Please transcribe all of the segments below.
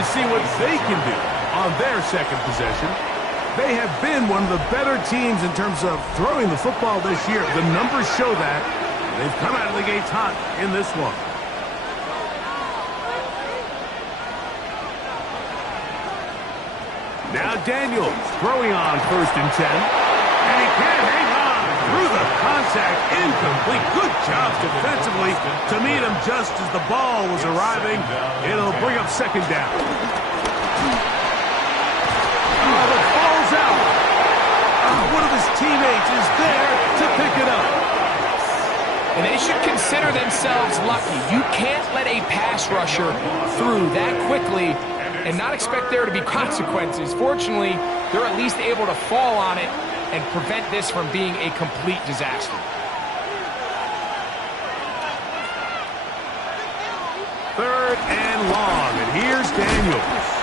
to see what they can do on their second possession. They have been one of the better teams in terms of throwing the football this year. The numbers show that. They've come out of the gates hot in this one. Now Daniels throwing on 1st and 10. And he can't hang on through the contact. Incomplete. Good job defensively to meet him just as the ball was arriving. It'll bring up 2nd down. Oh, the ball's out. Oh, one of his teammates is there to pick it up. And they should consider themselves lucky. You can't let a pass rusher through that quickly and not expect there to be consequences. Fortunately, they're at least able to fall on it and prevent this from being a complete disaster. Third and long, and here's Daniels.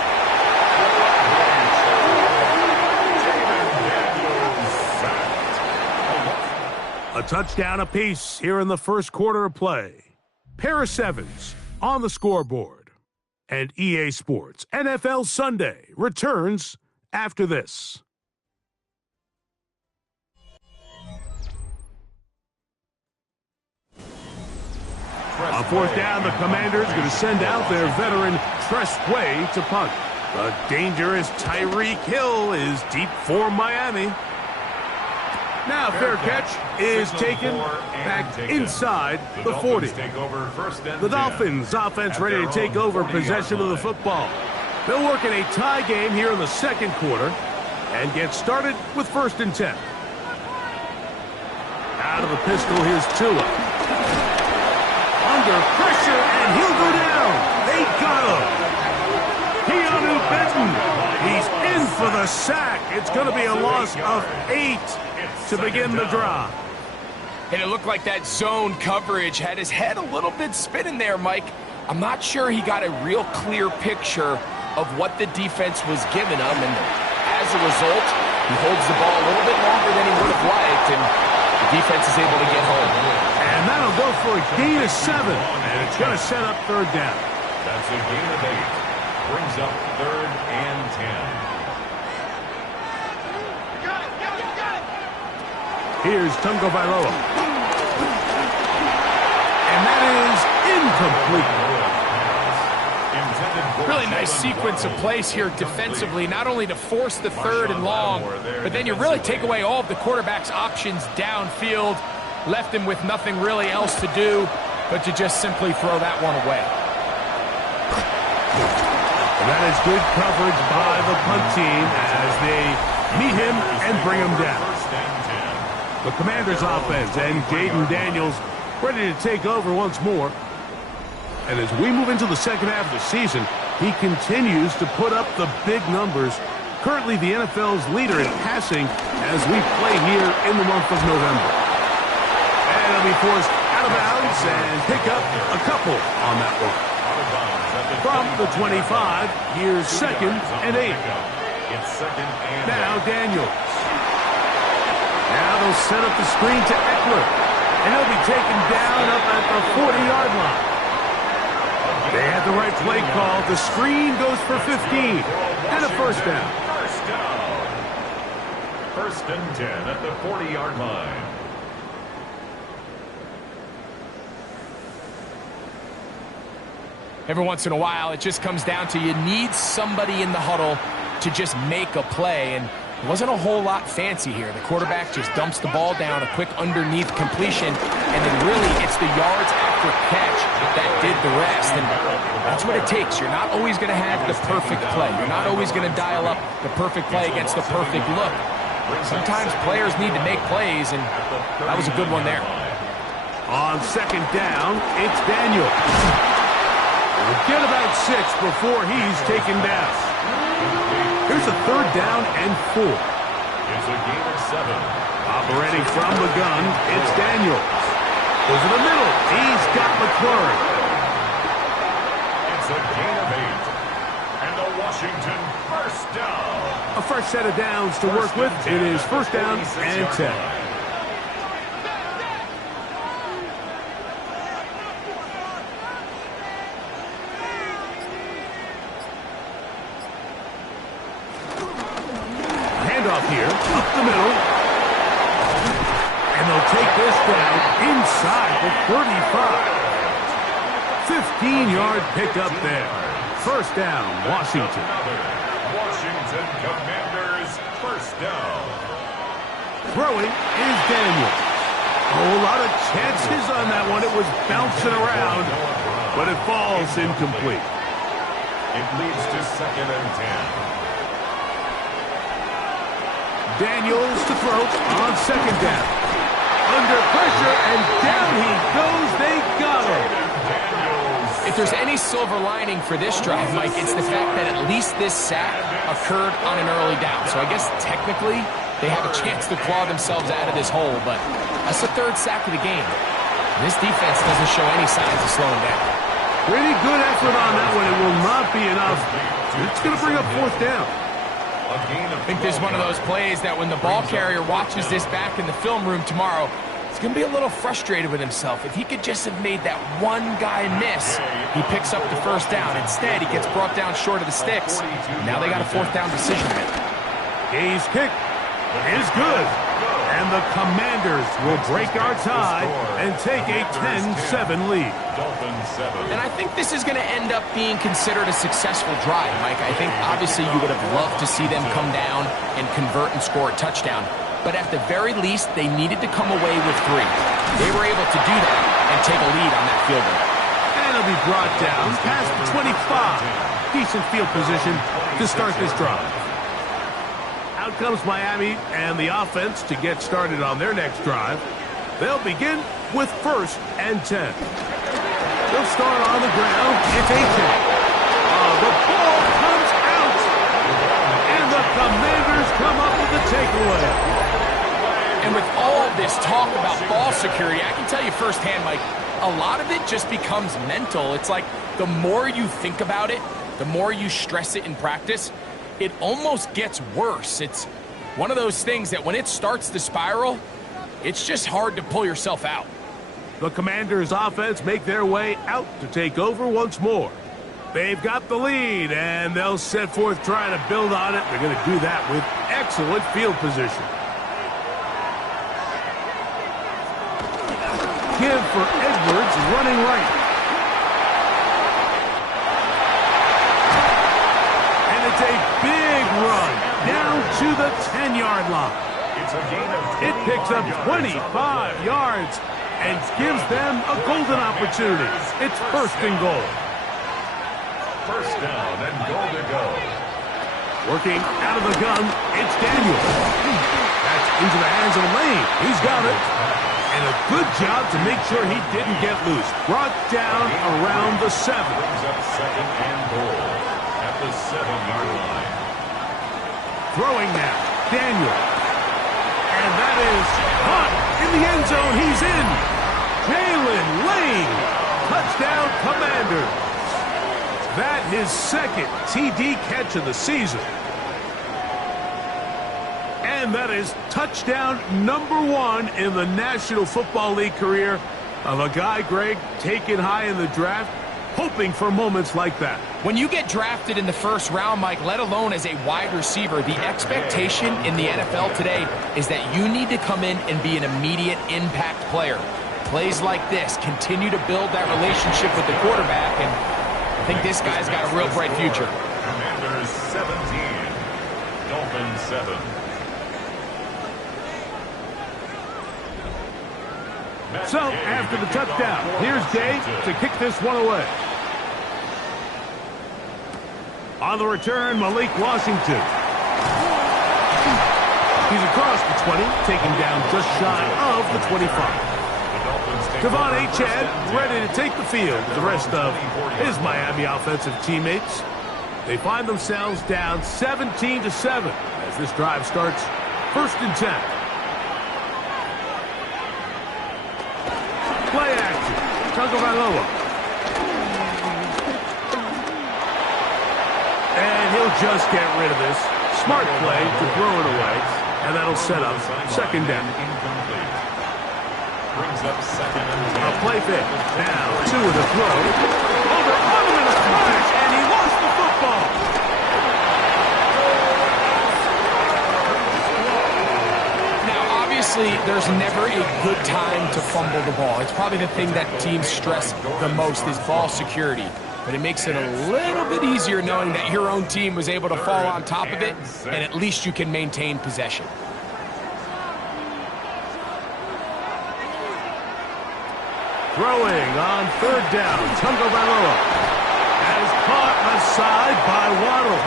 A touchdown apiece here in the first quarter of play. Pair of sevens on the scoreboard. And EA Sports NFL Sunday returns after this. On 4th down, the Commanders going to send out their veteran Tressway to punt. The dangerous Tyreek Hill is deep for Miami. Now fair catch is taken back inside the 40. The Dolphins offense ready to take over possession of the football. They'll work in a tie game here in the second quarter and get started with 1st and 10. Out of the pistol, here's Tua. Under pressure, and he'll go down. They got him. Keanu Benton. He's in for the sack. It's going to be a loss of 8 to begin the drive. And it looked like that zone coverage had his head a little bit spinning there, Mike. I'm not sure he got a real clear picture of what the defense was giving him, and as a result, he holds the ball a little bit longer than he would have liked, and the defense is able to get home. And that'll go for a gain of 7, and it's going to set up 3rd down. That's a gain of 8. Brings up 3rd and 10. Here's Tungo Bailoa. And that is incomplete. Really nice sequence of plays here defensively, not only to force the 3rd and long, but then you really take away all of the quarterback's options downfield, left him with nothing really else to do but to just simply throw that one away. And that is good coverage by the punt team as they meet him and bring him down. The Commanders offense and Jaden Daniels ready to take over once more. And as we move into the second half of the season, he continues to put up the big numbers. Currently the NFL's leader in passing as we play here in the month of November. And he'll be forced out of bounds and pick up a couple on that one. From the 25, here's 2nd and 8. Now Daniels. Now they'll set up the screen to Eckler, and he'll be taken down up at the 40-yard line. They had the right play call. The screen goes for 15, and a 1st down. 1st and 10 at the 40-yard line. Every once in a while, it just comes down to you need somebody in the huddle to just make a play, and it wasn't a whole lot fancy here. The quarterback just dumps the ball down, a quick underneath completion, and then really it's the yards after catch that did the rest. And that's what it takes. You're not always going to have the perfect play. You're not always going to dial up the perfect play against the perfect look. Sometimes players need to make plays, and that was a good one there. On 2nd down, it's Daniel. We'll get about 6 before he's taken down. Here's a 3rd down and 4. It's a gain of 7. Operating from the gun, it's Daniels. Over the middle, he's got McClurry. It's a gain of 8. And the Washington 1st down. A fresh set of downs to work with. It is 1st down and 10. handoff here, up the middle. And they'll take this down inside the 35. 15-yard pickup there. First down, Washington. Washington Commanders first down. Throwing is Daniels. A whole lot of chances on that one. It was bouncing around, but it falls incomplete. It leads to 2nd and 10. Daniels to throw on 2nd down. Under pressure, and down he goes. They got him. If there's any silver lining for this drive, Mike, it's the fact that at least this sack occurred on an early down. So I guess technically they have a chance to claw themselves out of this hole, but that's the 3rd sack of the game. This defense doesn't show any signs of slowing down. Pretty good effort on that one. It will not be enough. It's going to bring up 4th down. I think this is one of those plays that when the ball carrier watches this back in the film room tomorrow, he's going to be a little frustrated with himself. If he could just have made that one guy miss, he picks up the 1st down. Instead, he gets brought down short of the sticks. Now they got a 4th down decision to make. His kick is good. And the Commanders will break our tie and take a 10-7 lead. Dolphins 7. And I think this is going to end up being considered a successful drive, Mike. I think obviously you would have loved to see them come down and convert and score a touchdown. But at the very least, they needed to come away with 3. They were able to do that and take a lead on that field goal. And it'll be brought down past the 25. Decent field position to start this drive. Out comes Miami and the offense to get started on their next drive. They'll begin with 1st and 10. They'll start on the ground. It's 18. The ball comes out. And the Commanders come up with the takeaway. And with all this talk about ball security, I can tell you firsthand, Mike, a lot of it just becomes mental. It's like the more you think about it, the more you stress it in practice, it almost gets worse. It's one of those things that when it starts to spiral, it's just hard to pull yourself out. The Commanders' offense make their way out to take over once more. They've got the lead, and they'll set forth trying to build on it. They're going to do that with excellent field position. Give for Edwards running right. And it's a big run down to the 10-yard line. It picks up 25 yards and gives them a golden opportunity. It's 1st and goal. First down and goal to go. Working out of the gun, it's Daniels. That's into the hands of Lane. He's got it. And a good job to make sure he didn't get loose. Brought down around the 7. Brings up 2nd and goal at the 7-yard line. Throwing now, Daniels. And that is caught in the end zone. He's in. Jalen Lane. Touchdown, Commanders. That his 2nd TD catch of the season. And that is touchdown number 1 in the National Football League career of a guy, Greg, taken high in the draft, hoping for moments like that. When you get drafted in the 1st round, Mike, let alone as a wide receiver, the expectation in the NFL today is that you need to come in and be an immediate impact player. Plays like this continue to build that relationship with the quarterback, and I think this guy's got a real bright future. Commanders 17, Dolphins 7. So, after the touchdown, here's Day to kick this one away. On the return, Malik Washington. He's across the 20, taken down just shy of the 25. Devon Achad ready to take the field with the rest of his Miami offensive teammates. They find themselves down 17-7 as this drive starts 1st and 10. Play action. Tagovailoa. And he'll just get rid of this. Smart play to throw it away. And that'll set up 2nd down. Brings up 2nd and 10. A play fake. Now 2 with a throw. Over in a splash. And he lost the football. Obviously, there's never a good time to fumble the ball. It's probably the thing that teams stress the most is ball security. But it makes it a little bit easier knowing that your own team was able to fall on top of it, and at least you can maintain possession. Throwing on third down, Tagovailoa has caught aside by Waddle.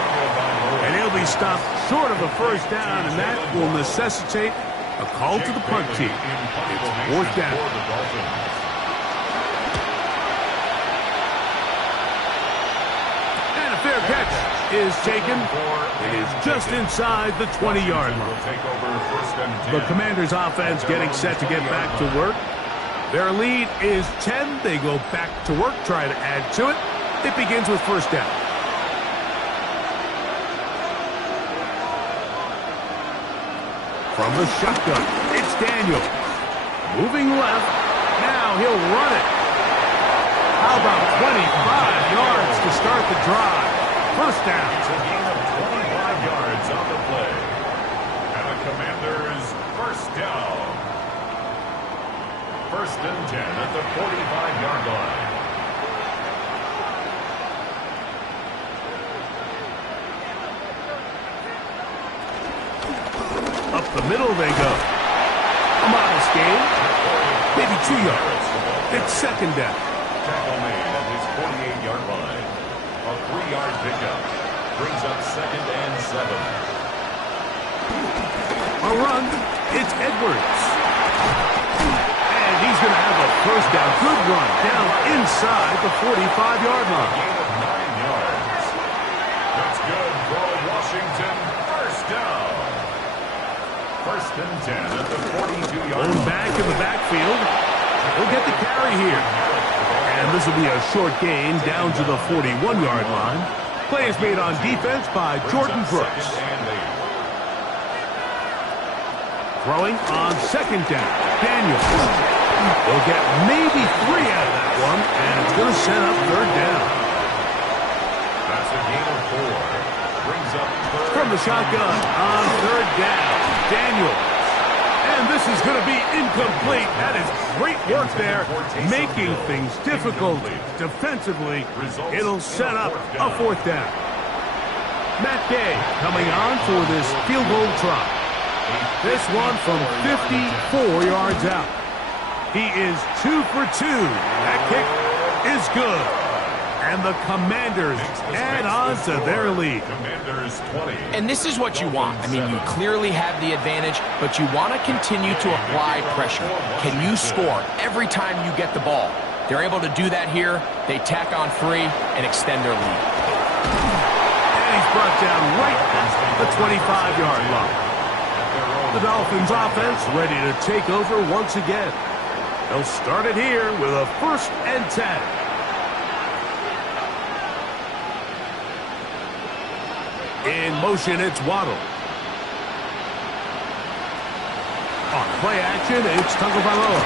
And he'll be stopped short of a first down, and that will necessitate a call to the punt team. It's fourth down. And a fair catch is taken. It is just inside the 20-yard line. The Commanders' offense getting set to get back to work. Their lead is 10. They go back to work, try to add to it. It begins with first down. From the shotgun, it's Daniels. Moving left. Now he'll run it. How about 25 yards to start the drive? First down. It's a gain of 25 yards on the play. And the Commanders first down. First and 10 at the 45-yard line. Up the middle they go. A modest gain. Maybe 2 yards. It's second down. Tackle made at his 48-yard line. A 3-yard pickup. Brings up second and 7. A run. It's Edwards. And he's going to have a first down. Good run down inside the 45-yard line. Gain of 9 yards. That's good for Washington. First down. First and 10 at the 42-yard line. Back in the backfield. He'll get the carry here. And this will be a short gain down to the 41-yard line. Play is made on defense by Jordan Brooks. Throwing on second down. Daniels. They'll get maybe 3 out of that one, and it's going to set up third down. That's a gain of 4. Brings up third. From the shotgun on third down. Daniels. And this is going to be incomplete. That is great work there, making things difficult defensively. It'll set up a fourth down. Matt Gay coming on for this field goal try. This one from 54 yards out. He is 2 for 2. That kick is good. And the Commanders add on to their lead. Commanders 20. And this is what you want. I mean, you clearly have the advantage, but you want to continue to apply pressure. Can you score every time you get the ball? They're able to do that here. They tack on 3 and extend their lead. And he's brought down right at the 25-yard line. The Dolphins offense ready to take over once again. They'll start it here with a first and 10. In motion, it's Waddle. On play action, it's Tagovailoa.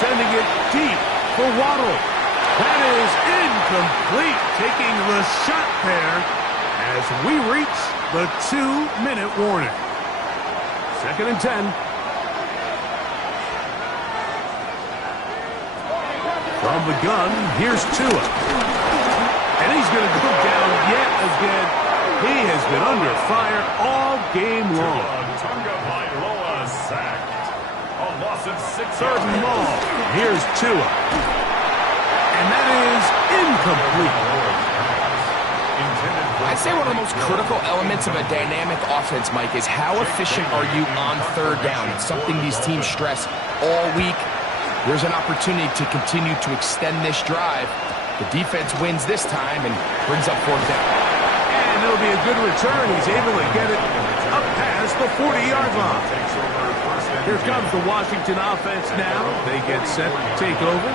Sending it deep for Waddle. That is incomplete. Taking the shot there as we reach the 2-minute warning. Second and 10. From the gun, here's Tua. And he's going to go down yet again. He has been under fire all game long. Tagovailoa sacked. A loss of 6 yards. Third and long. Here's Tua. And that is incomplete. I'd say one of the most critical elements of a dynamic offense, Mike, is how efficient are you on third down? It's something these teams stress all week. There's an opportunity to continue to extend this drive. The defense wins this time and brings up fourth down. And it'll be a good return. He's able to get it up past the 40-yard line. Here comes the Washington offense now. They get set to take over.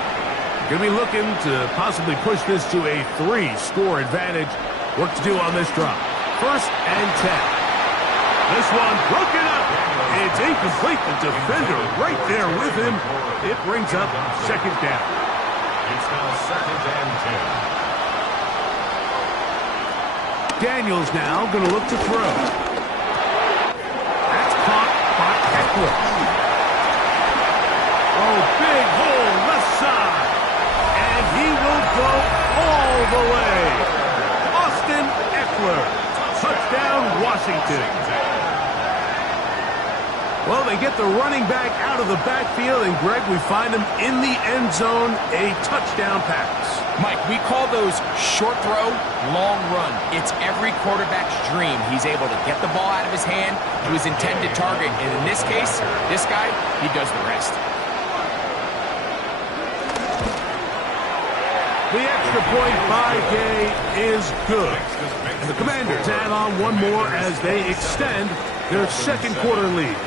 Going to be looking to possibly push this to a 3-score advantage. Work to do on this drive. First and 10. This one broken up. It's incomplete. The defender right there with him. It brings up second down. It's now second and 10. Daniels now going to look to throw. That's caught by Eckler. Big hole left side. And he will go all the way. Austin Eckler. Touchdown, Washington. Well, they get the running back out of the backfield, and, Greg, we find him in the end zone, a touchdown pass. Mike, we call those short throw, long run. It's every quarterback's dream. He's able to get the ball out of his hand to his intended target, and in this case, this guy, he does the rest. The extra point by Gay is good. And the Commanders add on one more as they extend their second quarter lead.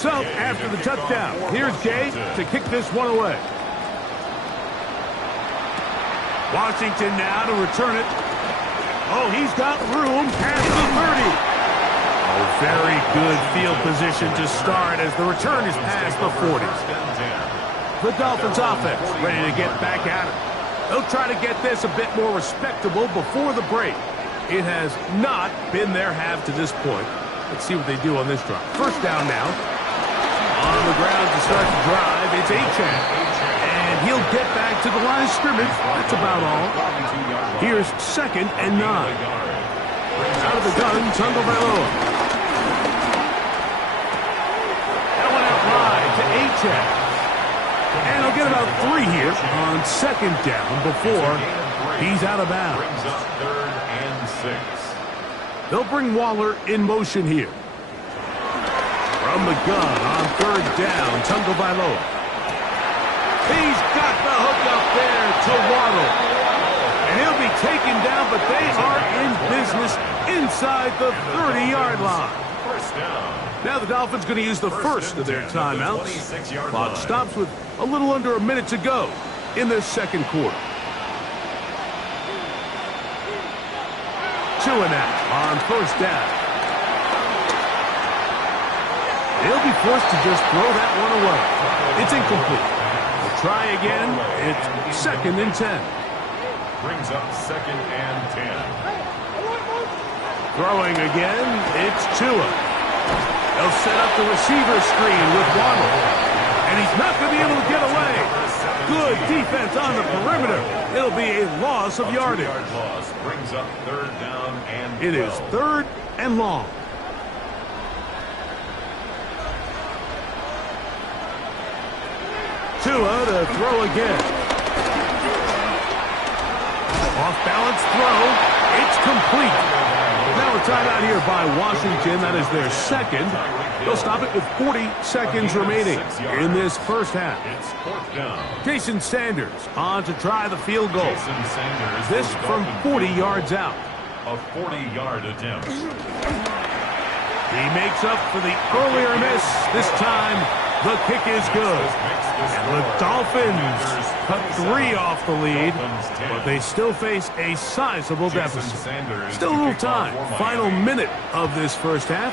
So, after the touchdown, here's Gay to kick this one away. Washington now to return it. Oh, he's got room past the 30. Oh, very good field position to start as the return is past the 40. The Dolphins offense ready to get back at it. They'll try to get this a bit more respectable before the break. It has not been their half to this point. Let's see what they do on this drive. First down now. On the ground to start the drive, it's Achane. And he'll get back to the line of scrimmage. That's about all. Here's 2nd and 9. Out of the gun, Tagovailoa. That one out wide to Achane. And he'll get about 3 here on 2nd down before he's out of bounds. Third and 6. They'll bring Waller in motion here. From the gun on 3rd down, Tagovailoa. He's got the hook up there to Waddle. And he'll be taken down, but they are in business inside the 30-yard line. First down. Now the Dolphins going to use the first of their timeouts. Clock stops with a little under a minute to go in the second quarter. Tua now on 1st down. He'll be forced to just throw that one away. It's incomplete. We'll try again. It's 2nd and 10. Brings up 2nd and 10. Throwing again. It's Tua. They'll set up the receiver screen with Waddle. And he's not going to be able to get away. Good defense on the perimeter. It'll be a loss of yardage. Loss brings up 3rd down and 12. It is 3rd and long. Tua to throw again. Off balance throw. It's complete. Now a timeout here by Washington. That is their 2nd. They'll stop it with 40 seconds remaining in this first half. It's 4th down. Jason Sanders on to try the field goal. This from 40 yards out. A 40-yard attempt. He makes up for the earlier miss. This time, the kick is good. And the Dolphins cut 3 off the lead, but they still face a sizable deficit. Still a little time. Final minute of this first half.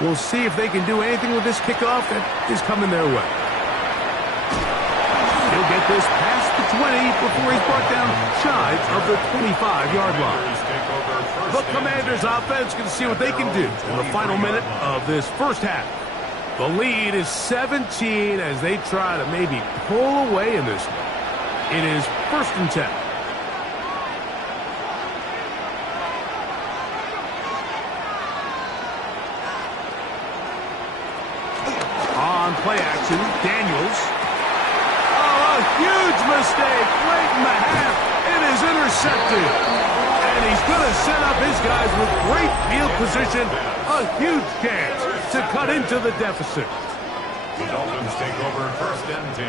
We'll see if they can do anything with this kickoff that is coming their way. He'll get this past the 20 before he's brought down shy of the 25-yard line. The Commanders offense can see what they can do in the final minute of this first half. The lead is 17 as they try to maybe pull away in this one. It is 1st and 10. On play action, Daniels. Oh, a huge mistake late in the half. It is intercepted. And he's going to set up his guys with great field position. A huge chance to cut into the deficit. The Dolphins take over 1st and 10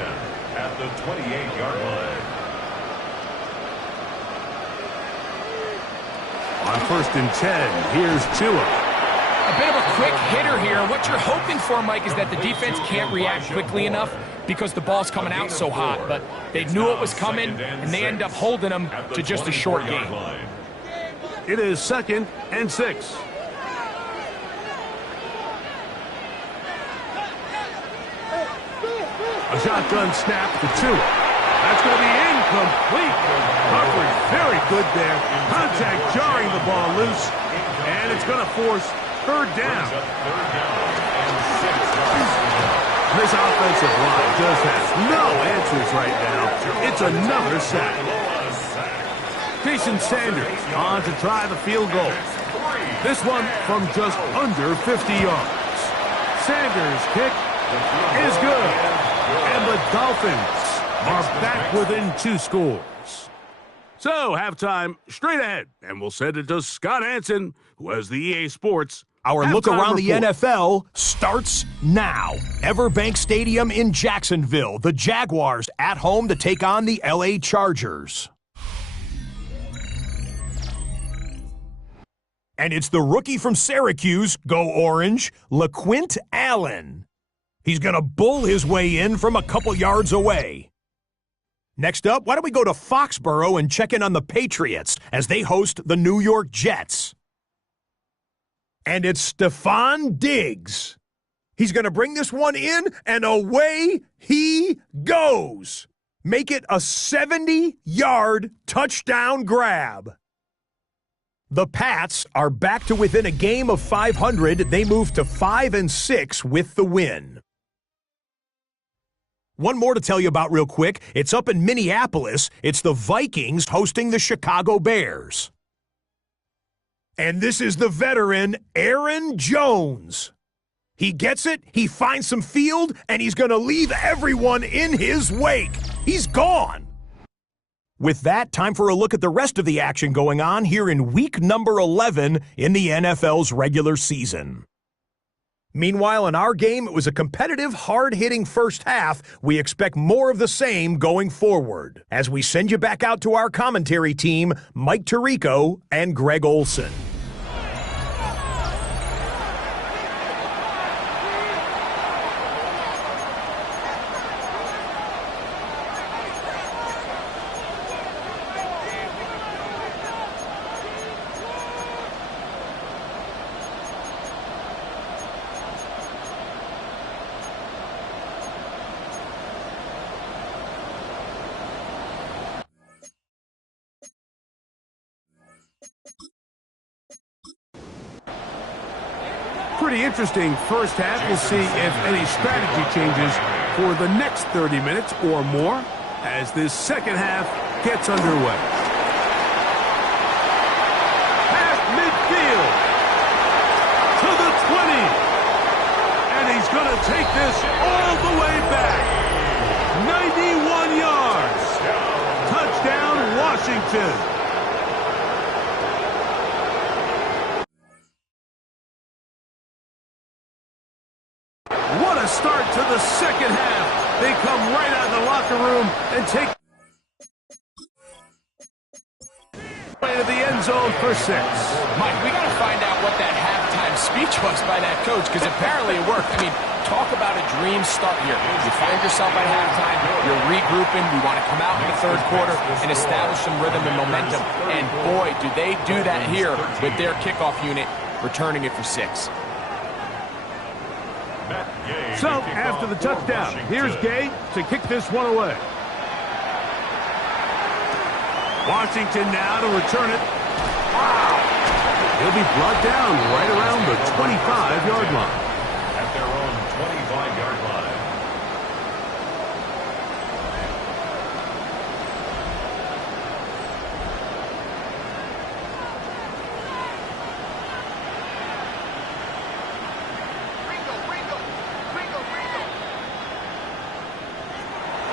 at the 28-yard line. On 1st and 10, here's Tua. A bit of a quick hitter here. What you're hoping for, Mike, is that the defense can't react quickly enough because the ball's coming out so hot. But they knew it was coming, and they end up holding them to just a short game. It is 2nd and 6. A shotgun snap to Tua. That's going to be incomplete. Coverage very good there. Contact jarring the ball loose. And it's going to force third down. Third down and 6 yards. This offensive line just has no answers right now. It's another sack. Jason Sanders on to try the field goal. This one from just under 50 yards. Sanders' kick is good. And the Dolphins are back within 2 scores. So, halftime straight ahead. And we'll send it to Scott Hansen, who has the EA Sports Our look around the report. NFL starts now. Everbank Stadium in Jacksonville. The Jaguars at home to take on the LA Chargers. And it's the rookie from Syracuse, go Orange, LaQuint Allen. He's going to bull his way in from a couple yards away. Next up, why don't we go to Foxborough and check in on the Patriots as they host the New York Jets. And it's Stephon Diggs. He's going to bring this one in, and away he goes. Make it a 70-yard touchdown grab. The Pats are back to within a game of 500. They move to 5-6 with the win. One more to tell you about real quick. It's up in Minneapolis. It's the Vikings hosting the Chicago Bears. And this is the veteran, Aaron Jones. He gets it, he finds some field, and he's going to leave everyone in his wake. He's gone. With that, time for a look at the rest of the action going on here in week number 11 in the NFL's regular season. Meanwhile, in our game, it was a competitive, hard-hitting first half. We expect more of the same going forward as we send you back out to our commentary team, Mike Tirico and Greg Olson. Pretty interesting first half. We'll see if any strategy changes for the next 30 minutes or more as this second half gets underway. Past midfield to the 20. And he's going to take this all the way back. 91 yards. Touchdown, Washington. What a start to the second half. They come right out of the locker room and take into the end zone for 6. Mike, we got to find out what that halftime speech was by that coach, because apparently it worked. I mean, talk about a dream start here. You find yourself at halftime, you're regrouping, we want to come out in the third quarter and establish some rhythm and momentum. And boy, do they do that here with their kickoff unit, returning it for 6. So, after the touchdown, here's Gay to kick this one away. Washington now to return it. Wow! He'll be brought down right around the 25-yard line. At their own 25-yard line.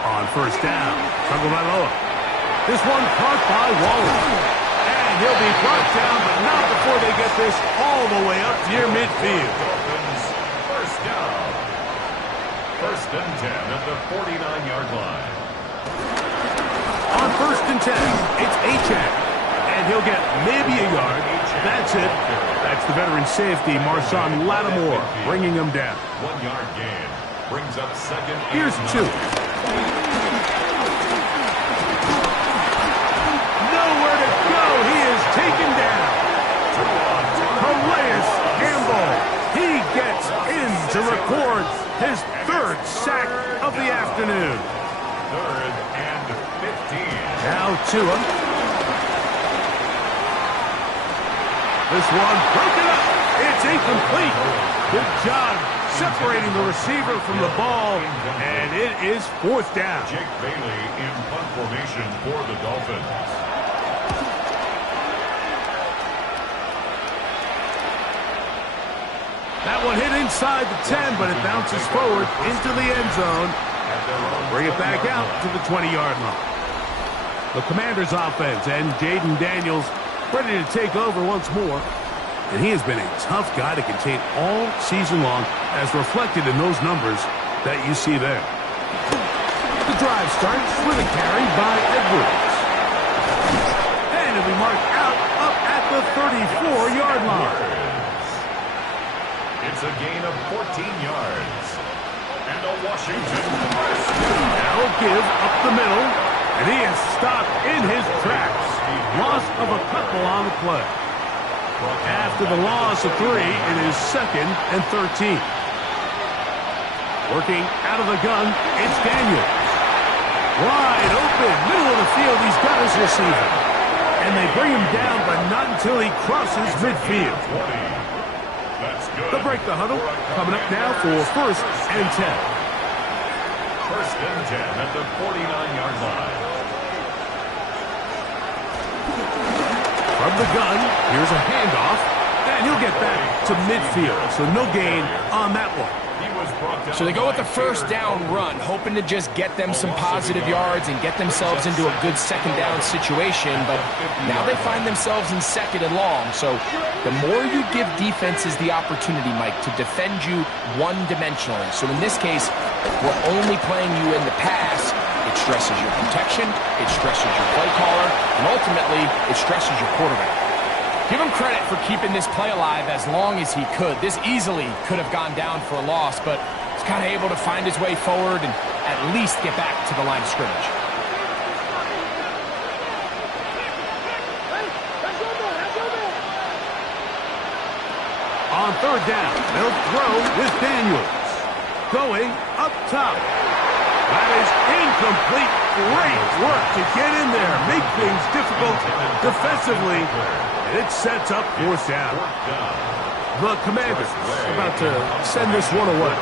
On first down, Tagovailoa. This one caught by Wallace. And he'll be brought down, but not before they get this all the way up near midfield. Dolphins, first down. First and 10 at the 49-yard line. On first and 10, it's Achane. And he'll get maybe a yard. That's it. That's the veteran safety, Marshawn Lattimore, bringing him down. 1-yard gain. Brings up second. Here's 2. Nowhere to go. He is taken down. Calais Campbell. He gets in to record his 3rd sack of the afternoon. 3rd and 15. Now to him. This one broken up. It's incomplete. Good job separating the receiver from the ball, and it is 4th down. Jake Bailey in punt formation for the Dolphins. That one hit inside the 10, but it bounces forward into the end zone. Bring it back out to the 20-yard line. The Commanders' offense and Jaden Daniels ready to take over once more. And he has been a tough guy to contain all season long, as reflected in those numbers that you see there. The drive starts with a carry by Edwards. And it'll be marked out up at the 34-yard line. It's a gain of 14 yards. And a Washington first. Now give up the middle, and he is stopped in his tracks. Loss of a couple on the play. After the loss of 3, it is 2nd and 13. Working out of the gun, it's Daniels. Wide open, middle of the field, he's got his receiver. And they bring him down, but not until he crosses midfield. They'll break the huddle, coming up now for 1st and 10. 1st and 10 at the 49-yard line. From the gun, here's a handoff, and he'll get back to midfield, so no gain on that one. So they go with the 1st down run, hoping to just get them some positive yards and get themselves into a good 2nd down situation, but now they find themselves in 2nd and long. So the more you give defenses the opportunity, Mike, to defend you one-dimensionally. So in this case, we're only playing you in the pass. It stresses your protection, it stresses your play caller, and ultimately, it stresses your quarterback. Give him credit for keeping this play alive as long as he could. This easily could have gone down for a loss, but he's kind of able to find his way forward and at least get back to the line of scrimmage. On 3rd down, they'll throw with Daniels. Going up top. That is incomplete. Great work to get in there, make things difficult defensively, and it sets up 4th down. The Commanders about to send this one away,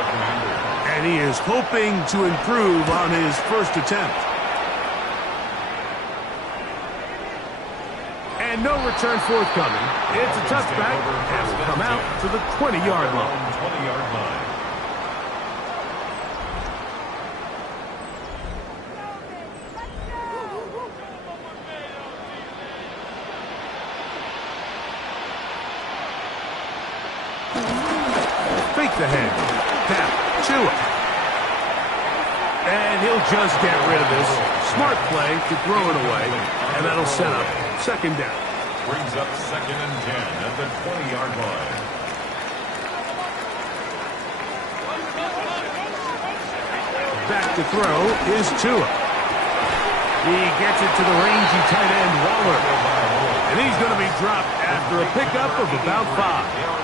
and he is hoping to improve on his 1st attempt. And no return forthcoming. It's a touchback, and will come out to the 20-yard line. 20-yard line. Fake the hand. Tap. Chew it. And he'll just get rid of this. Smart play to throw it away. And that'll set up 2nd down. Brings up 2nd and 10 at the 20-yard line. Back to throw is Tua. He gets it to the rangy tight end, Waller. And he's going to be dropped after a pickup of about 5.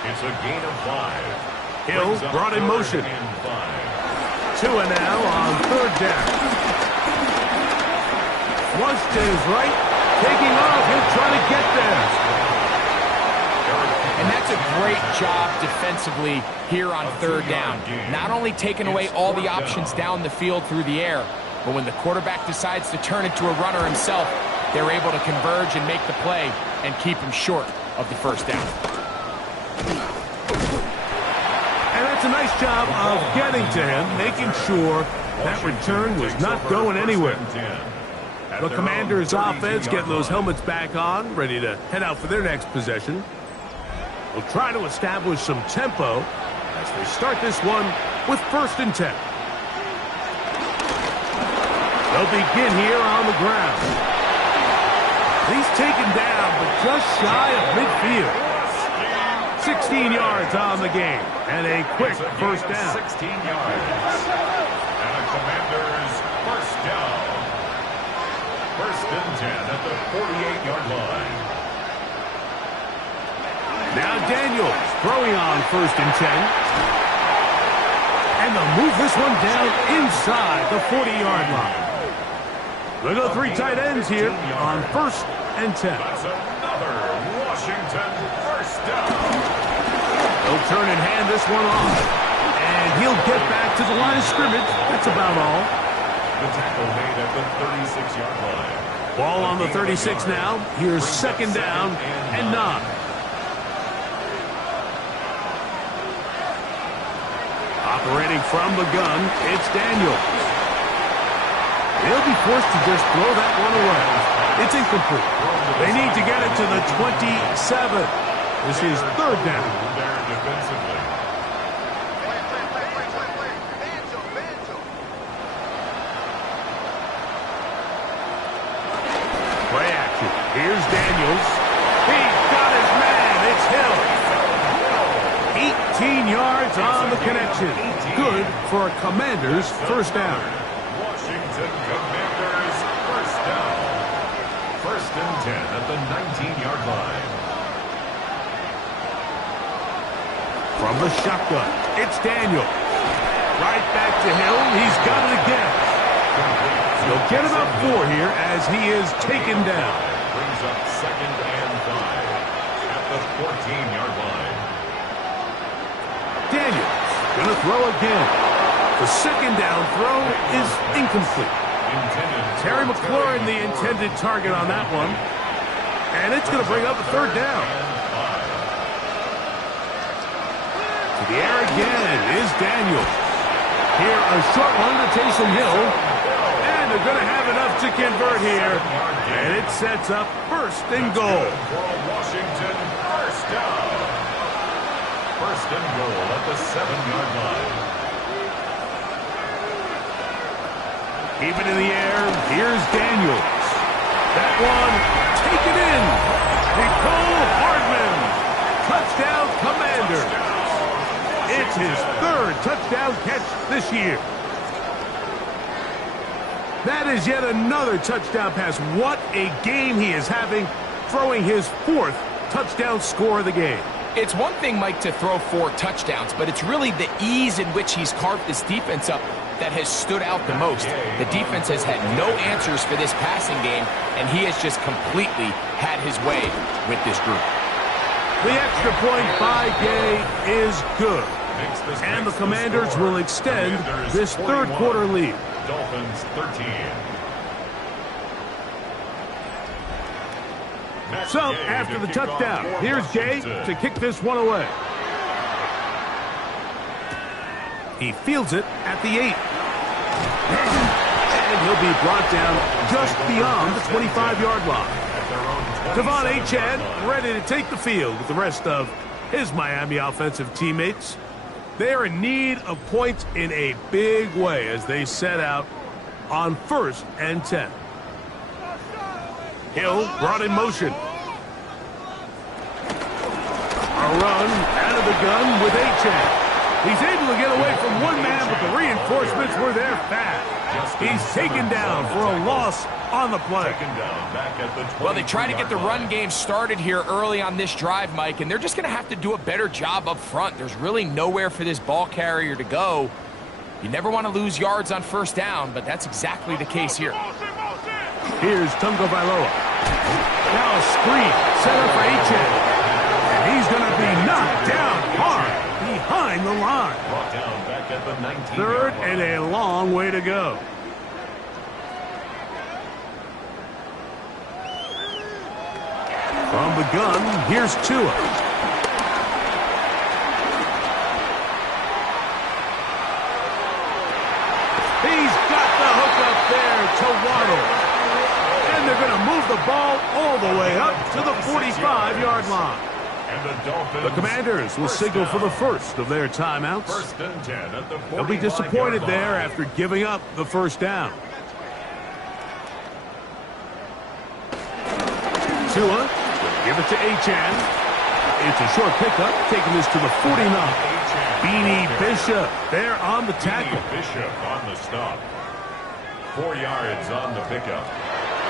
It's a gain of 5. Hill brought in motion. Tua now on 3rd down. Flush to his right. Taking off. He'll try to get there. And that's a great job defensively here on 3rd down. Not only taking away all the options down the field through the air, but when the quarterback decides to turn into a runner himself, they're able to converge and make the play and keep him short of the 1st down. And that's a nice job of getting to him, making sure that return was not going anywhere. The Commanders' offense getting those helmets back on, ready to head out for their next possession. We'll try to establish some tempo as they start this one with 1st and 10. They'll begin here on the ground. He's taken down, but just shy of midfield. 16 yards on the game, and a quick 1st down. 16 yards. And a Commanders 1st down. 1st and 10 at the 48-yard line. Now Daniels throwing on 1st and 10. And they'll move this one down inside the 40-yard line. We'll go 3 tight ends here on 1st and 10. That's another Washington 1st down. He'll turn and hand this one off. And he'll get back to the line of scrimmage. That's about all. The tackle made at the 36-yard line. Ball on the 36 now. Here's second down and 9. Operating from the gun, it's Daniels. He'll be forced to just throw that one away. It's incomplete. They need to get it to the 27. This is third down. There defensively. Play action. Here's Daniels. He's got his man. It's Hill. 18 yards on the connection. Good for a Commander's first down. Washington Commanders first down. First and 10 at the 19-yard line. From the shotgun, it's Daniel. Right back to Hill. He's got it again. He'll get about 4 here as he is taken down. Brings up second and 5 at the 14-yard line. Daniels gonna throw again. The second down throw is incomplete. Terry McLaurin, the intended target on that one. And it's gonna bring up a third down. To the air again is Daniels. Here, a short one to Taysom Hill. And they're gonna have enough to convert here. And it sets up first and goal. Washington first down. First and goal at the 7-yard line. Keep it in the air. Here's Daniels. That one taken in. Nicole Hardman. Touchdown Commander. It's his third touchdown catch this year. That is yet another touchdown pass. What a game he is having, throwing his 4th touchdown score of the game. It's one thing, Mike, to throw 4 touchdowns, but it's really the ease in which he's carved this defense up that has stood out the most. The defense has had no answers for this passing game, and he has just completely had his way with this group. The extra point by Gay is good. And the Commanders will extend this third quarter lead. Dolphins 13. So, after the touchdown, here's Gay to kick this one away. He fields it at the 8. And he'll be brought down just beyond the 25-yard line. Devon Achane ready to take the field with the rest of his Miami offensive teammates. They are in need of points in a big way as they set out on first and 10. Hill brought in motion. A run out of the gun with Achane. He's able to get away from one man, but the reinforcements were there fast. He's taken down for a loss on the play. Well, they try to get the run game started here early on this drive, Mike, and they're just going to have to do a better job up front. There's really nowhere for this ball carrier to go. You never want to lose yards on first down, but that's exactly the case here. Here's Tungo Bailoa. Now a screen set up for Achane. And he's going to be knocked down hard behind the line. Brought down back at the 19. Third and a long way to go. From the gun, here's Tua. He's got the hook up there to Waddle. And they're going to move the ball all the way up to the 45-yard line. And the Dolphins, The Commanders will signal for the first of their timeouts. First and 10 at the 45-yard They'll be disappointed there line. after giving up the first down. Tua will give it to Achane. It's a short pickup, taking this to the 49. Beanie Bishop there on the tackle. Bishop on the stop. 4 yards on the pickup.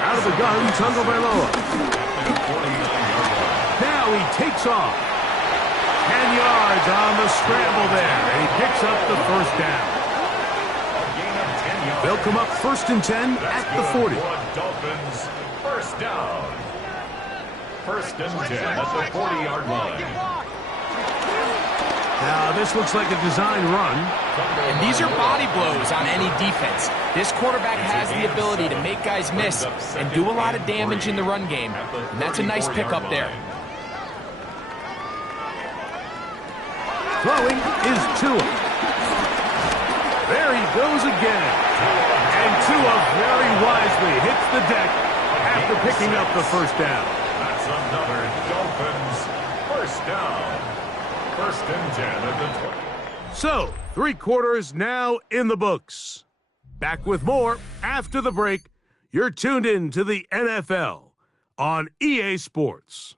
Out of the gun, Tungo Bailoa. At the 49-yard line. Now he takes off. 10 yards on the scramble there. And he picks up the first down. Gain of 10 yards. They'll come up first and 10 at the 40. Dolphins first down. First and 10 at the 40-yard line. Now, this looks like a design run. And these are body blows on any defense. This quarterback has the ability to make guys miss and do a lot of damage in the run game. And that's a nice pickup there. Throwing is Tua. There he goes again. And Tua very wisely hits the deck after picking up the first down. That's another Dolphins first down. First and 10 at the 20. So, 3 quarters now in the books. Back with more after the break. You're tuned in to the NFL on EA Sports.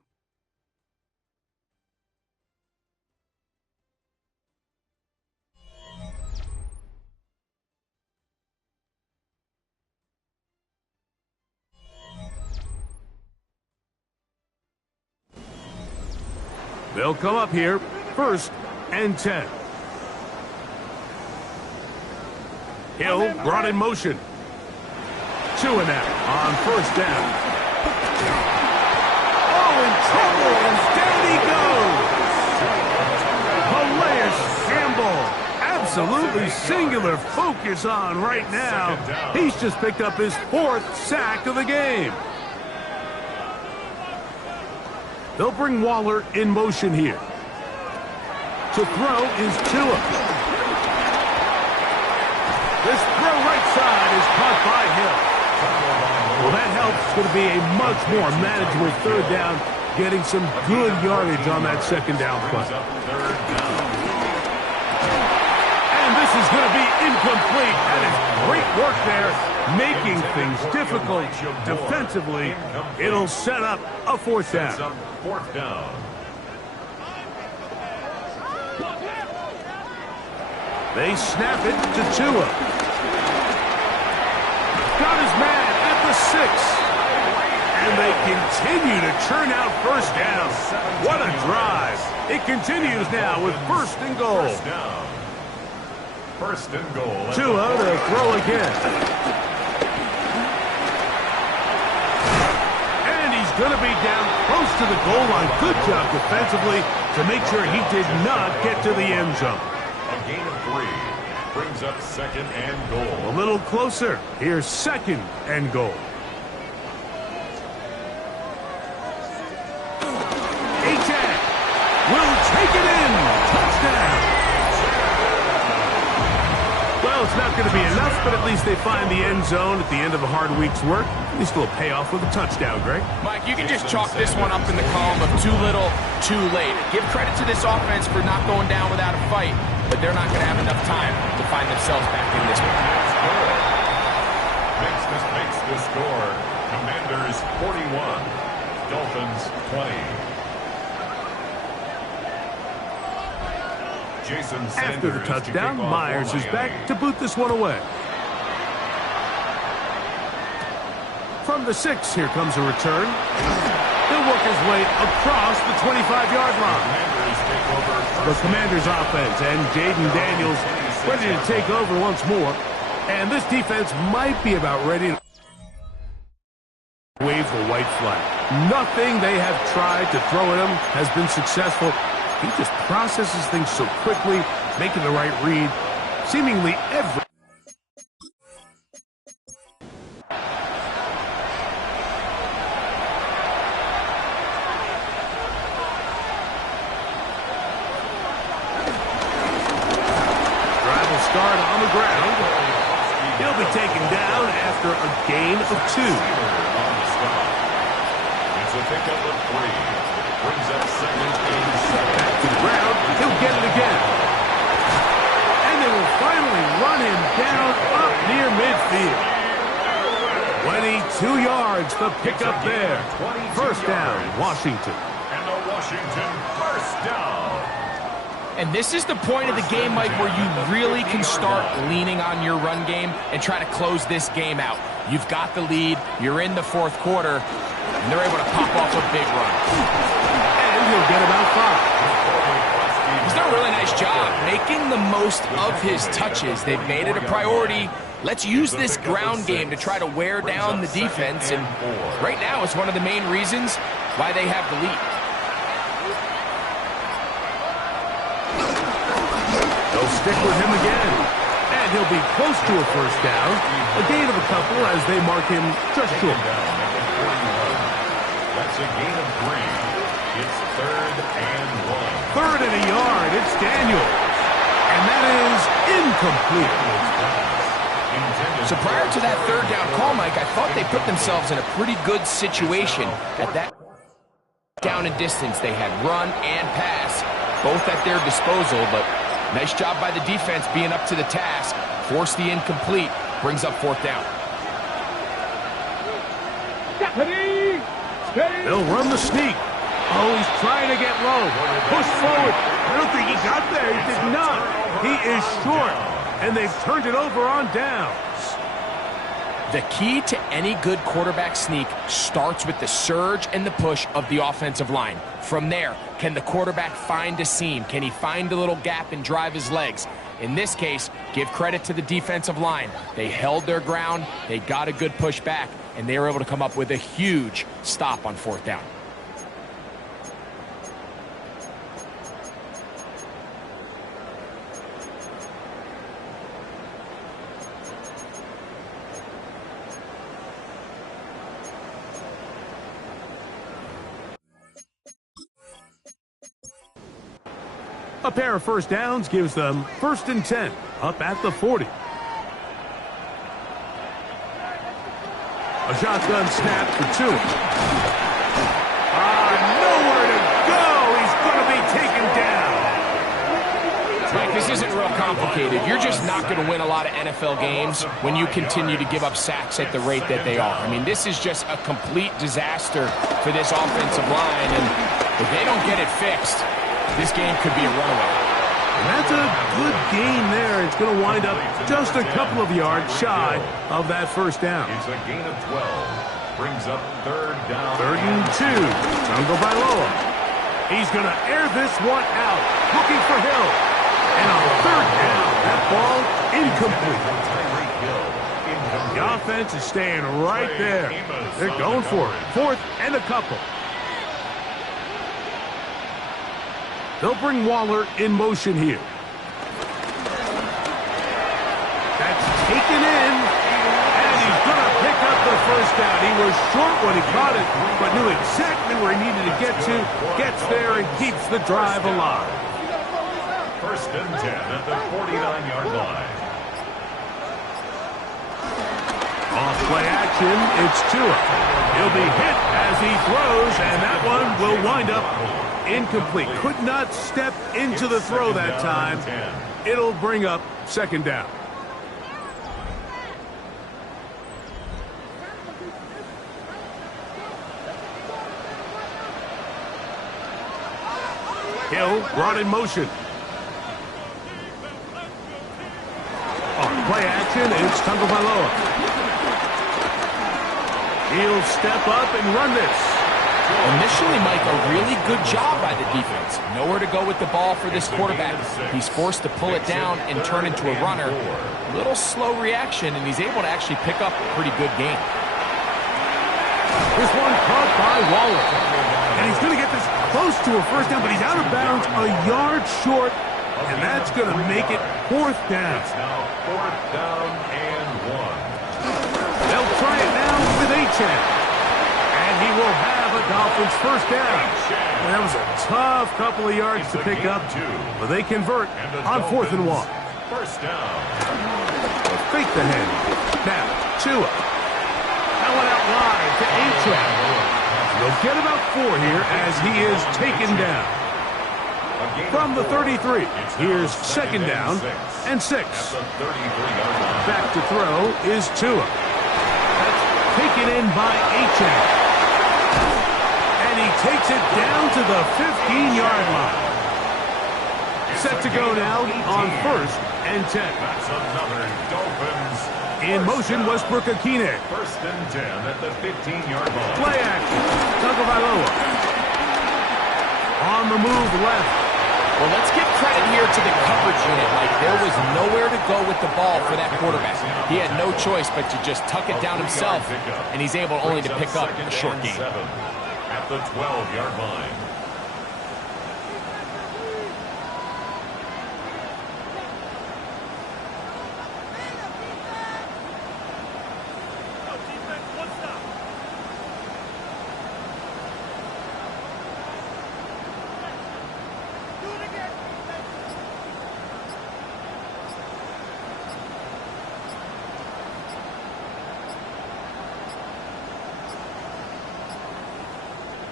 They'll come up here, first and 10. Hill brought in motion. Tua now on first down. Oh, in trouble, and down he goes. Calais Campbell, absolutely singular focus on right now. He's just picked up his 4th sack of the game. They'll bring Waller in motion here. To throw is Tua. This throw right side is caught by Hill. Well, that helps. It's going to be a much more manageable 3rd down, getting some good yardage on that 2nd down play. And this is going to be incomplete. That is great work there, making things difficult defensively. It'll set up a 4th down. 4th down. They snap it to Tua. Got his man at the 6. And they continue to churn out first down. What a drive. It continues now with 1st and goal. First down. 1st and goal. Tua to throw again. And he's going to be down close to the goal line. Good job defensively to make sure he did not get to the end zone. A gain of 3 brings up 2nd and goal. A little closer. Here's 2nd and goal. A-Tag will take it in. Touchdown. Well, it's not going to be enough, but at least they find the end zone at the end of a hard week's work. At least it'll pay off with a touchdown, Greg. Mike, you can just chalk this one up in the column of too little, too late. Give credit to this offense for not going down without a fight, but they're not going to have enough time to find themselves back in this one. Next makes the score. Commanders 41, Dolphins 20. After the touchdown, Myers is back to boot this one away. From the 6, here comes a return. He'll work his way across the 25-yard line. The Commanders offense and Jaden Daniels ready to take over once more. And this defense might be about ready to wave the white flag. Nothing they have tried to throw at him has been successful. He just processes things so quickly, making the right read, seemingly every... Drive will start on the ground. He'll be taken down after a gain of 2. It's a pickup of 3. Brings up 2nd and 7. Back to the ground. He'll get it again. And they will finally run him down up near midfield. 22 yards, the pickup there. 1st down, Washington. And the Washington 1st down. And this is the point of the game, Mike, where you really can start leaning on your run game and try to close this game out. You've got the lead, you're in the 4th quarter, and they're able to pop off a big run. He'll get about 5. He's done a really nice job making the most of his touches. They've made it a priority let's use this ground game to try to wear down the defense, and right now it's one of the main reasons why they have the lead. They'll stick with him again, and he'll be close to a first down. A gain of a couple as they mark him just short. That's a gain of 3. It's 3rd and 1. 3rd and a yard. It's Daniels. And that is incomplete. So prior to that 3rd down call, Mike, I thought they put themselves in a pretty good situation at that down and distance. They had run and pass, both at their disposal, but nice job by the defense being up to the task. Force the incomplete, brings up 4th down. They'll run the sneak. Oh, he's trying to get low. Push forward. I don't think he got there. He did not. He is short. And they've turned it over on downs. The key to any good quarterback sneak starts with the surge and the push of the offensive line. From there, can the quarterback find a seam? Can he find a little gap and drive his legs? In this case, give credit to the defensive line. They held their ground, they got a good push back, and they were able to come up with a huge stop on 4th down. A pair of first downs gives them 1st and 10, up at the 40. A shotgun snap for 2. Nowhere to go. He's going to be taken down. Mike, this isn't real complicated. You're just not going to win a lot of NFL games when you continue to give up sacks at the rate that they are. I mean, this is just a complete disaster for this offensive line, and if they don't get it fixed, this game could be a runaway. And that's a good gain there. It's going to wind up just a couple of yards shy of that first down. It's a gain of 12. Brings up 3rd down. 3rd and 2. Tungo Bailoa. He's going to air this one out. Looking for Hill. And on 3rd down, that ball incomplete. The offense is staying right there. They're going for it. 4th and a couple. They'll bring Waller in motion here. That's taken in, and he's going to pick up the first down. He was short when he caught it, but knew exactly where he needed to get to. Gets there and keeps the drive alive. 1st and 10 at the 49-yard line. Off play action, it's Tua. He'll be hit as he throws, and that one will wind up incomplete. Could not step into the throw that time. It'll bring up 2nd down. Hill brought in motion. Play action, it's Tungo Bailoa. He'll step up and run this. Initially, Mike, a really good job by the defense. Nowhere to go with the ball for this quarterback. He's forced to pull it down and turn into a runner. A little slow reaction, and he's able to actually pick up a pretty good game. This one caught by Waller. And he's going to get this close to a first down, but he's out of bounds a yard short. And that's going to make it 4th down. It's now 4th down and 1. They'll try it now with Achane. And he will have a Dolphins first down. And that was a tough couple of yards to pick up, but they convert on 4th and 1. First down. They'll fake the hand. Now, Tua. That one out wide to Achane. They'll get about 4 here as he is taken down. From the 33, here's 2nd down and 6. Back to throw is Tua. That's taken in by Achane. And he takes it down to the 15-yard line. Set to go now on 1st and 10. That's another Dolphins. In motion, Westbrook-Akine. 1st and 10 at the 15-yard line. Play action. Tungo Bailoa. On the move left. Well, let's give credit here to the coverage unit. Like, there was nowhere to go with the ball for that quarterback. He had no choice but to just tuck it down himself, and he's able only to pick up a short gain. At the 12-yard line.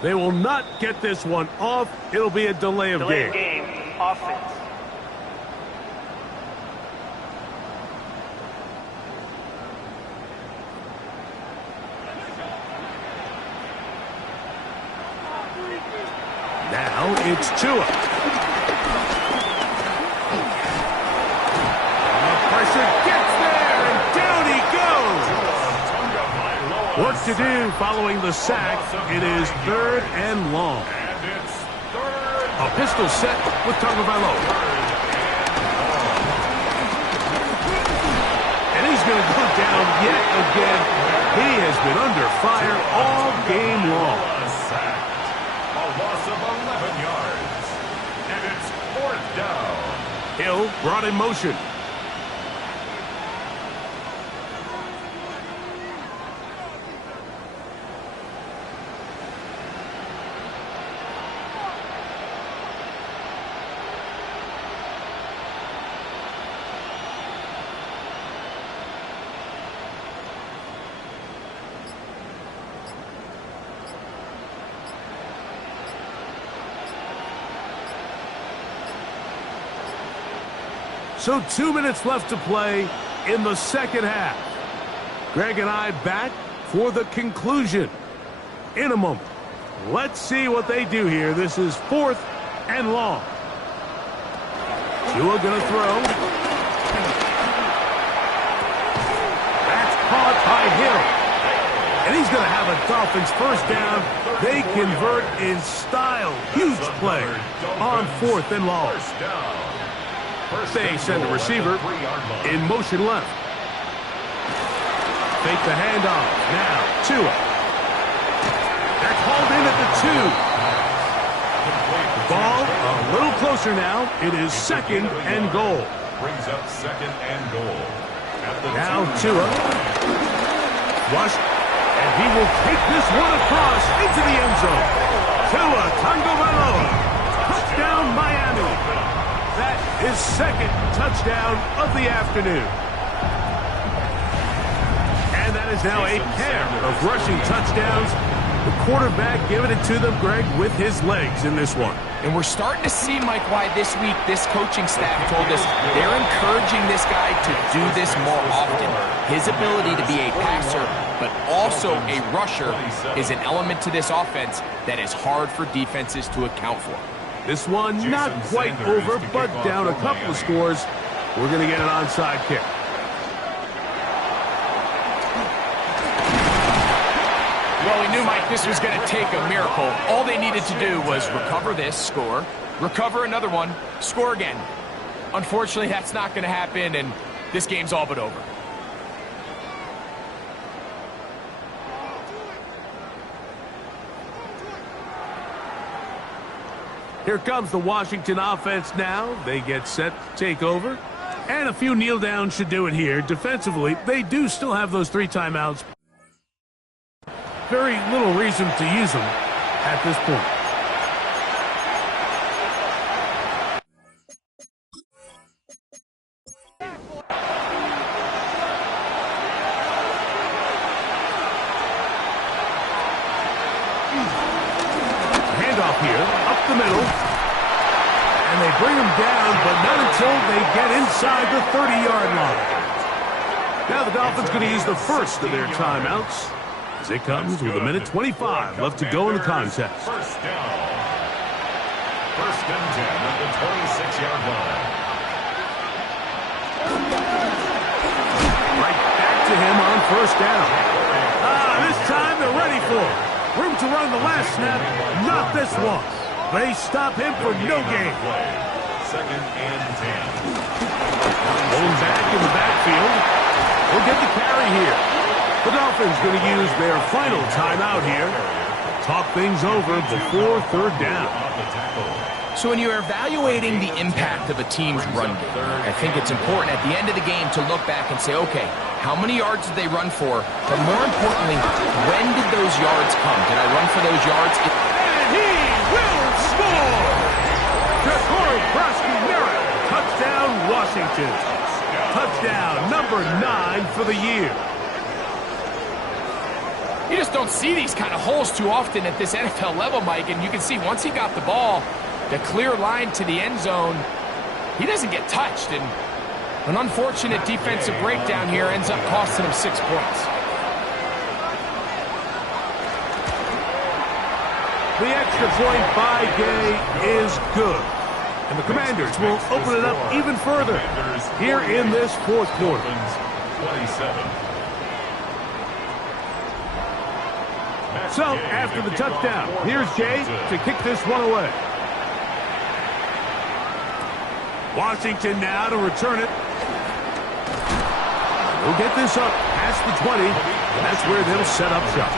They will not get this one off. It'll be a delay of game. Delay of game, offense. Now it's Tua. The pressure gets there, and down he goes. Work to do following the sack. It is 3rd and long. A pistol set with Tagovailoa. And he's going to go down yet again. He has been under fire all game long. A loss of 11 yards. And it's 4th down. Hill brought in motion. So 2 minutes left to play in the second half. Greg and I back for the conclusion in a moment. Let's see what they do here. This is 4th and long. Tua going to throw. That's caught by Hill. And he's going to have a Dolphins first down. They convert in style. Huge play on 4th and long. They send the receiver in motion left. Fake the handoff. Now, Tua. That's hauled in at the 2. Ball a little closer now. It is 2nd and goal. Brings up 2nd and goal. Now Tua. Rush. And he will take this one across into the end zone. Tua Tagovailoa. Touchdown, Miami. That is 2nd touchdown of the afternoon. And that is now a pair of rushing touchdowns. The quarterback giving it to them, Greg, with his legs in this one. And we're starting to see, Mike, why this week this coaching staff told us they're encouraging this guy to do this more often. His ability to be a passer, but also a rusher, is an element to this offense that is hard for defenses to account for. This one not quite over, but down a couple of scores. We're going to get an onside kick. Well, we knew, Mike, this was going to take a miracle. All they needed to do was recover this, score, recover another one, score again. Unfortunately, that's not going to happen, and this game's all but over. Here comes the Washington offense now. They get set to take over. And a few kneel downs should do it here. Defensively, they do still have those 3 timeouts. Very little reason to use them at this point. Handoff here, up the middle. And they bring him down, but not until they get inside the 30-yard line. Now the Dolphins going to use the first of their timeouts. As it comes with 1:25 left to go in the contest. First down. 1st and 10 at the 26-yard line. Right back to him on first down. This time they're ready for it. Room to run the last snap, not this one. They stop him for no gain. second and 10. Going back in the backfield. We'll get the carry here. The Dolphins going to use their final timeout here. Talk things over before third down. So when you're evaluating the impact of a team's run game, I think it's important at the end of the game to look back and say, okay, how many yards did they run for? But more importantly, when did those yards come? Did I run for those yards? And he will score! Jacory Brasky-Merritt, touchdown Washington. Touchdown number 9 for the year. You just don't see these kind of holes too often at this NFL level, Mike, and you can see once he got the ball, the clear line to the end zone, he doesn't get touched, and an unfortunate defensive breakdown here ends up costing him 6 points. The extra point by Gay is good. And the Commanders will open it up even further here in this fourth quarter. 27. So, after the touchdown, here's Gay to kick this one away. Washington now to return it. We'll get this up past the 20, and that's where they'll set up shop.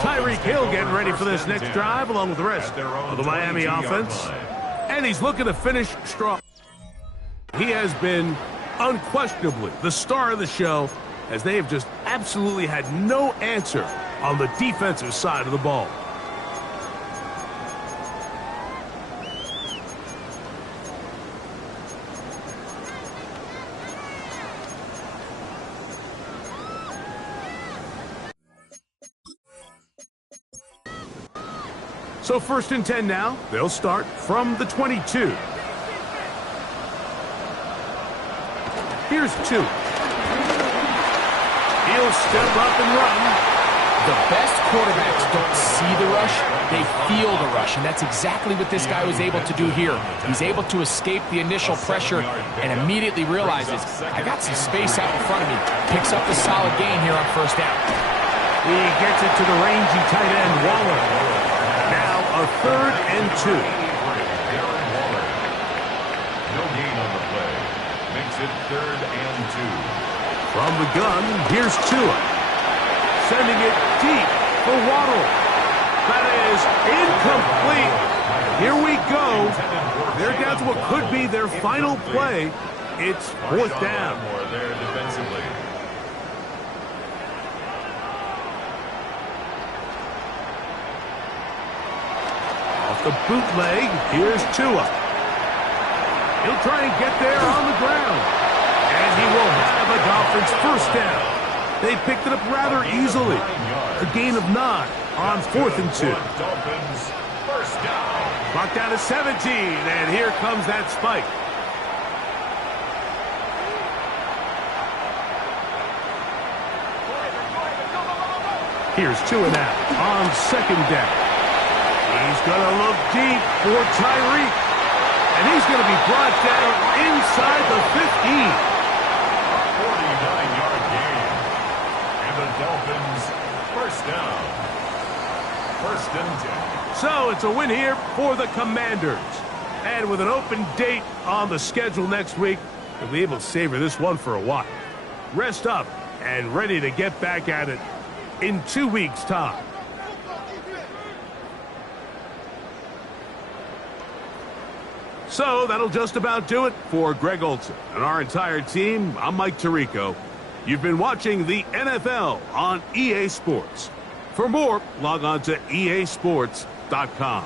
Tyreek Hill getting ready for this next drive along with the rest of the Miami offense. And he's looking to finish strong. He has been unquestionably the star of the show, as they have just absolutely had no answer on the defensive side of the ball. So 1st and 10 now. They'll start from the 22. Here's 2. He'll step up and run. The best quarterbacks don't see the rush, they feel the rush, and that's exactly what this guy was able to do here. He's able to escape the initial pressure and immediately realizes, I got some space out in front of me. Picks up a solid gain here on 1st down. He gets it to the rangy tight end, Waller. Now a 3rd and 2. No gain on the play. Makes it 3rd and 2. From the gun, here's Tua. Sending it deep for Waddle. That is incomplete. Here we go. They're down to what could be their final play. It's 4th down. There defensively. Off the bootleg, here's Tua. He'll try and get there on the ground. And he will have a Dolphins 1st down. They picked it up rather easily. A gain of 9 on 4th and 2. Dolphins 1st down. Clock down to 17, and here comes that spike. Here's Tua now on 2nd down. He's going to look deep for Tyreek. And he's going to be brought down inside the 15. 49-yard gain. And the Dolphins 1st down. 1st and 10. So it's a win here for the Commanders. And with an open date on the schedule next week, they'll be able to savor this one for a while. Rest up and ready to get back at it in 2 weeks' time. So that'll just about do it for Greg Olson and our entire team. I'm Mike Tirico. You've been watching the NFL on EA Sports. For more, log on to easports.com.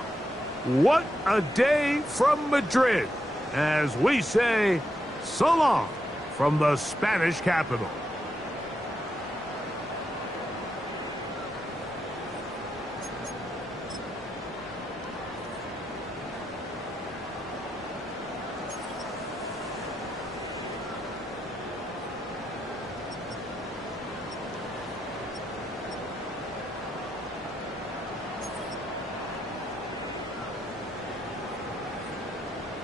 What a day from Madrid, as we say so long from the Spanish capital.